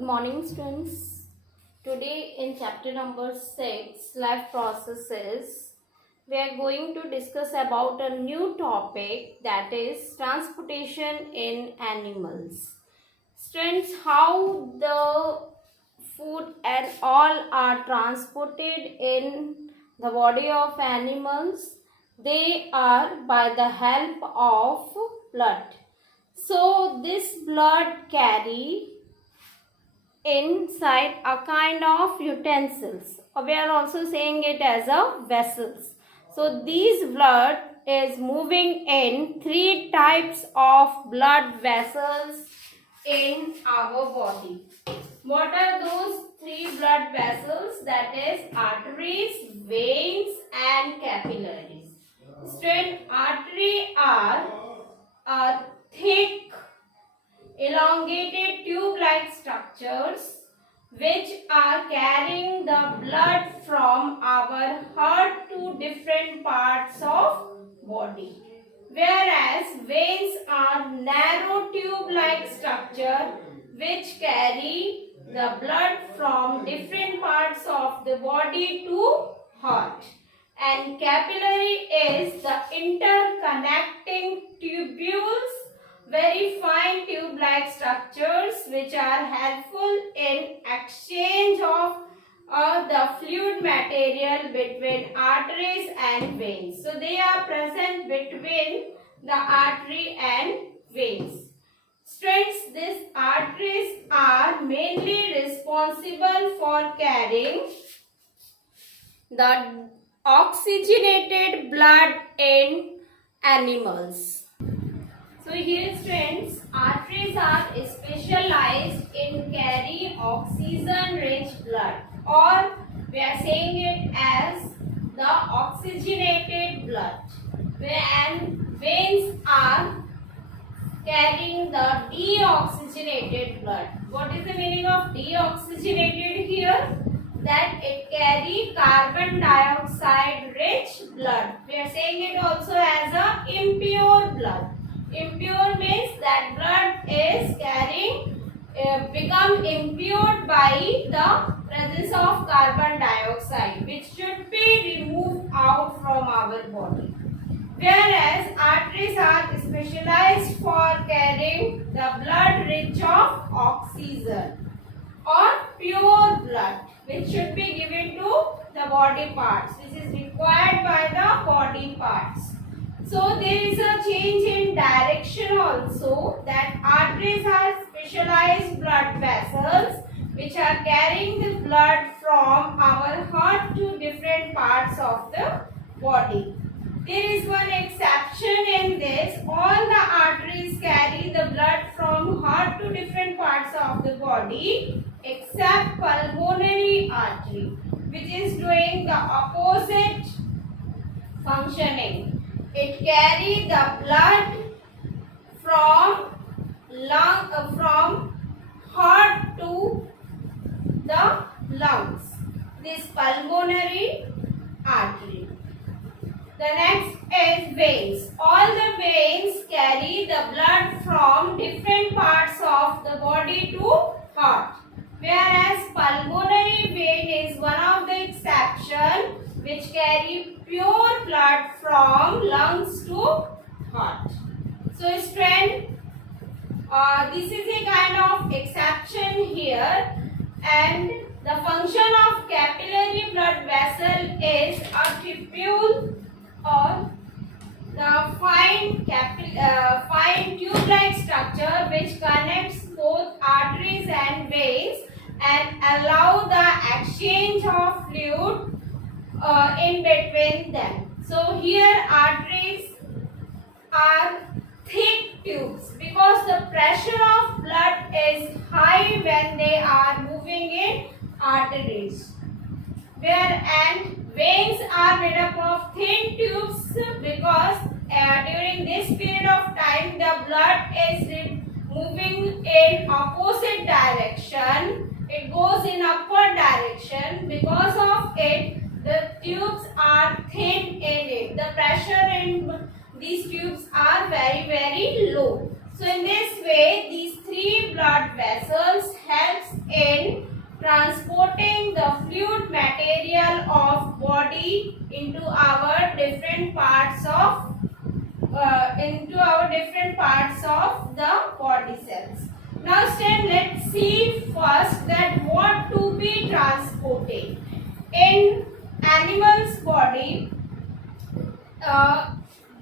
Good morning, students. Today in chapter number 6, life processes, we are going to discuss about a new topic, that is transportation in animals. Students, how the food and all are transported in the body of animals? They are by the help of blood. So this blood carry inside a kind of utensils. We are also saying it as a vessels. So these blood is moving in three types of blood vessels in our body. What are those three blood vessels? That is arteries, veins and capillaries. Student, artery are thick elongated tube-like structures which are carrying the blood from our heart to different parts of body. Whereas veins are narrow tube-like structure which carry the blood from different parts of the body to heart. And capillary is the interconnecting tubules, very fine tube-like structures which are helpful in exchange of the fluid material between arteries and veins. So they are present between the artery and veins. Students, these arteries are mainly responsible for carrying the oxygenated blood in animals. So here students, arteries are specialized in carry oxygen-rich blood, or we are saying it as the oxygenated blood, and veins are carrying the deoxygenated blood. What is the meaning of deoxygenated here? That it carry carbon dioxide rich blood. We are saying it also as a impure blood. Impure means that blood is become impure by the presence of carbon dioxide, which should be removed out from our body. Whereas arteries are specialized for carrying the blood rich of oxygen or pure blood, which should be given to the body parts, which is required by the body parts. So there is a change in direction also, that arteries are specialized blood vessels which are carrying the blood from our heart to different parts of the body. There is one exception in this. All the arteries carry the blood from heart to different parts of the body except pulmonary artery, which is doing the opposite functioning. It carries the blood from heart to the lungs. This pulmonary artery. The next is veins. All the veins carry the blood from different parts of the body to heart. Whereas pulmonary vein is one of the exceptions which carry pure blood from lungs to heart. So student, this is a kind of exception here, and the function of capillary blood vessel is a tubule or the fine tube-like structure which connects both arteries and veins and allow the exchange of fluid in between them. So here arteries are thick tubes because the pressure of blood is high when they are moving in arteries. And veins are made up of thin tubes because during this period of time the blood is moving in opposite direction. It goes in upward direction. Because of it, the tubes are thin in it. The pressure in these tubes are very low. So in this way, these three blood vessels helps body into our different parts of the body cells. Now let's see first that what to be transported in animal's body.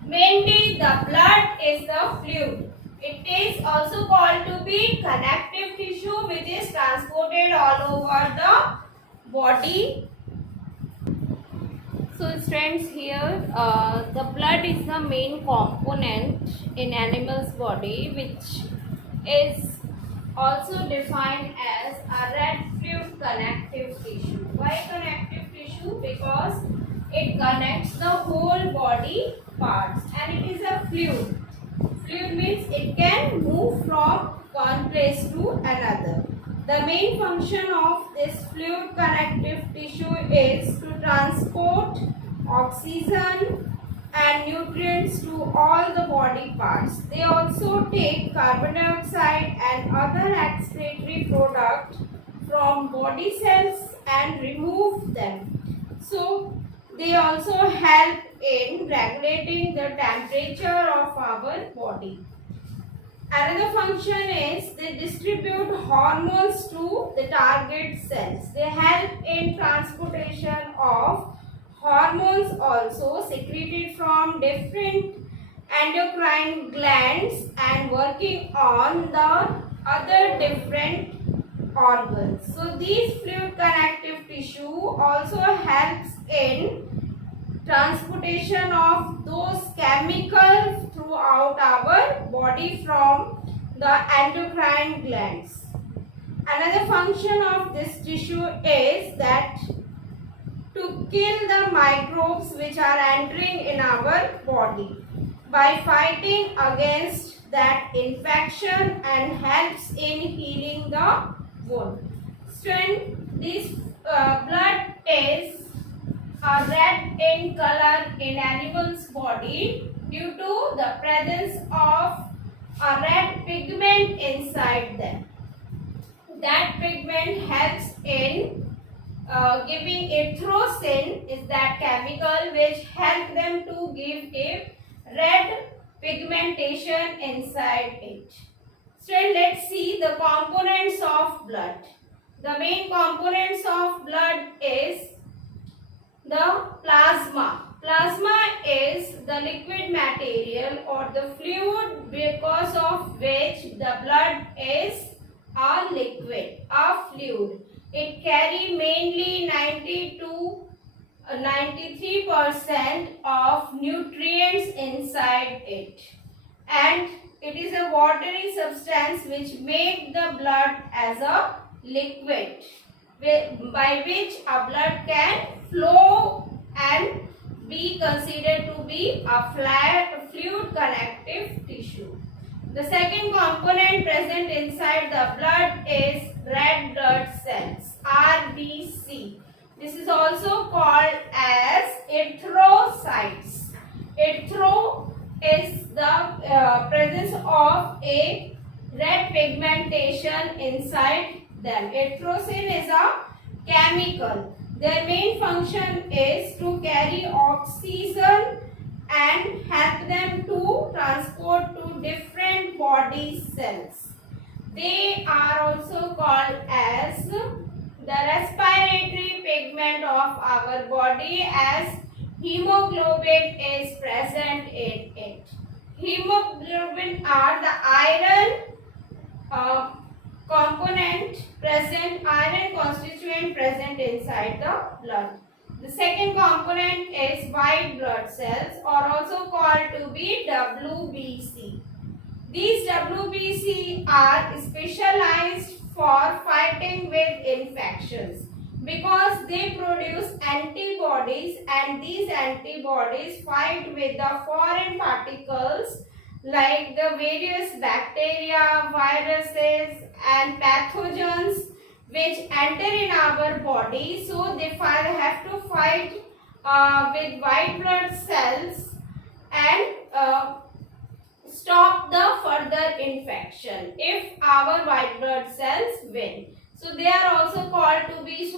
Mainly the blood is the fluid. It is also called to be connective tissue, which is transported all over the body. So students, here the blood is the main component in animal's body, which is also defined as a red fluid connective tissue. Why connective tissue? Because it connects the whole body parts and it is a fluid. Fluid means it can move from one place to another. The main function of this fluid connective tissue is to transport oxygen and nutrients to all the body parts. They also take carbon dioxide and other excretory products from body cells and remove them. So they also help in regulating the temperature of our body. Another function is they distribute hormones to the target cells. They help in transportation of hormones also secreted from different endocrine glands and working on the other different organs. So these fluid connective tissue also helps in transportation of those chemicals throughout our body from the endocrine glands. Another function of this tissue is that to kill the microbes which are entering in our body by fighting against that infection and helps in healing the wound. Student, this blood is red in color in animal's body due to the presence of a red pigment inside them. That pigment helps in giving erythrosin, is that chemical which help them to give a red pigmentation inside it. So let's see the components of blood. The main components of blood is the plasma. Plasma is the liquid material or the fluid because of which the blood is a liquid, a fluid. It carries mainly 90 to 93% of nutrients inside it, and it is a watery substance which makes the blood as a liquid by which a blood can flow and be considered to be a fluid connective tissue. The second component present inside the blood is red blood cells, RBC. This is also called as erythrocytes. Erythro is the presence of a red pigmentation inside them. Erythrosin is a chemical. Their main function is to carry oxygen and help them to transport to different body cells. They are also called as the respiratory pigment of our body, as hemoglobin is present in it. Hemoglobin are the iron iron constituent present inside the blood. The second component is white blood cells, or also called to be WBC. These WBC are specialized for fighting with infections because they produce antibodies, and these antibodies fight with the foreign particles like the various bacteria, viruses and pathogens which enter in our body. So they have to fight with white blood cells and stop the further infection if our white blood cells win. So they are also called to be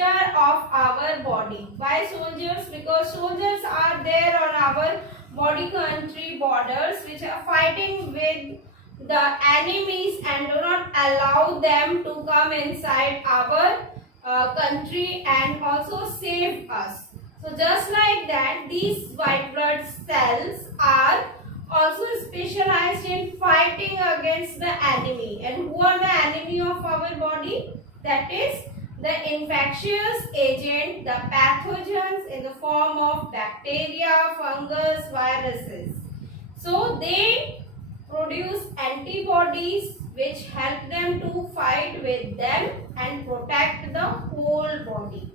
of our body. Why soldiers? Because soldiers are there on our body country borders which are fighting with the enemies and do not allow them to come inside our country and also save us. So just like that, these white blood cells are also specialized in fighting against the enemy. And who are the enemy of our body? That is the infectious agent, the pathogens in the form of bacteria, fungus, viruses. So they produce antibodies which help them to fight with them and protect the whole body.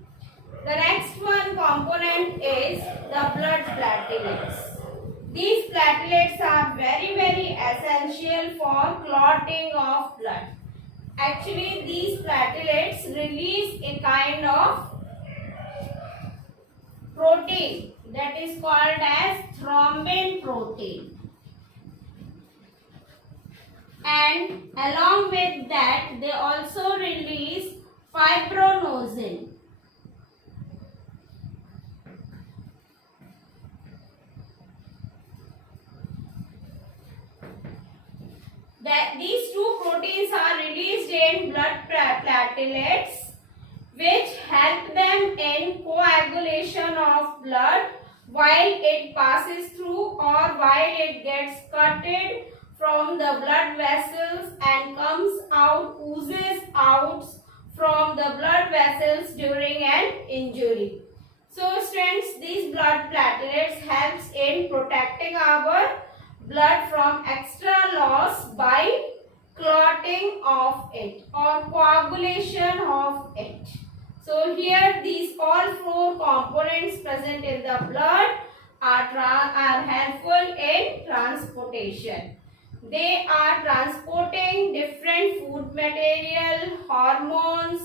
The next one component is the blood platelets. These platelets are very essential for clotting of blood. Actually, these platelets release a kind of protein that is called as thrombin protein. And along with that, they also release fibrinogen. These two proteins are released in blood platelets which help them in coagulation of blood while it passes through or while it gets cutted from the blood vessels and comes out, oozes out from the blood vessels during an injury. So students, these blood platelets helps in protecting our blood from extra loss by clotting of it or coagulation of it. So here these all four components present in the blood are helpful in transportation. They are transporting different food material, hormones,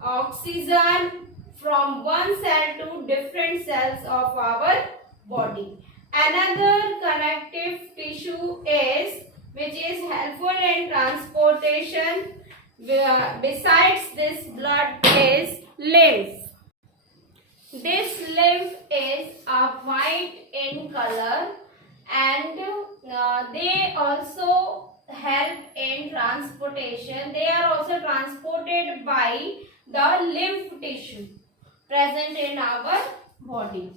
oxygen from one cell to different cells of our body. Another connective tissue is which is helpful in transportation besides this blood is lymph. This lymph is white in color and they also help in transportation. They are also transported by the lymph tissue present in our body.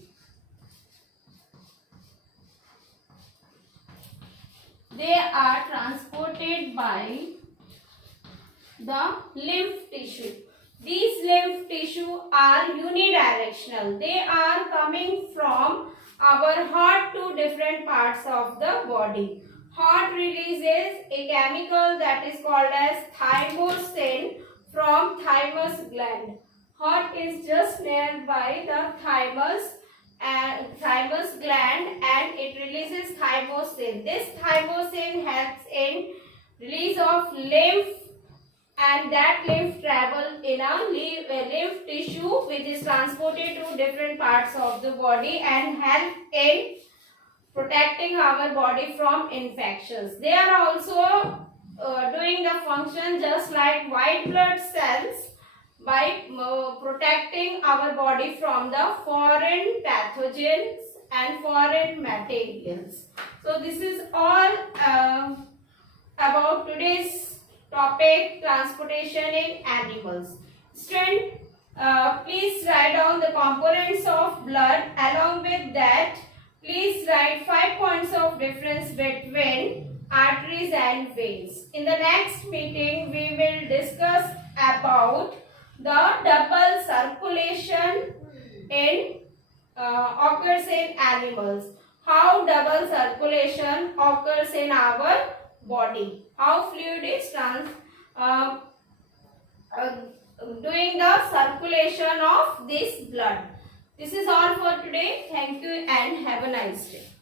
They are transported by the lymph tissue. These lymph tissue are unidirectional. They are coming from our heart to different parts of the body. Heart releases a chemical that is called as thymosin from thymus gland. Heart is just nearby the thymus gland and it releases thymosin. This thymosin helps in release of lymph and that lymph travel in a lymph tissue which is transported to different parts of the body and help in protecting our body from infections. They are also doing the function just like white blood cells by protecting our body from the foreign pathogens and foreign materials. So this is all about today's topic, transportation in animals. Student, please write down the components of blood. Along with that, please write 5 points of difference between arteries and veins. In the next meeting, we will discuss about the double circulation occurs in animals. How double circulation occurs in our body. How fluid is doing the circulation of this blood. This is all for today. Thank you and have a nice day.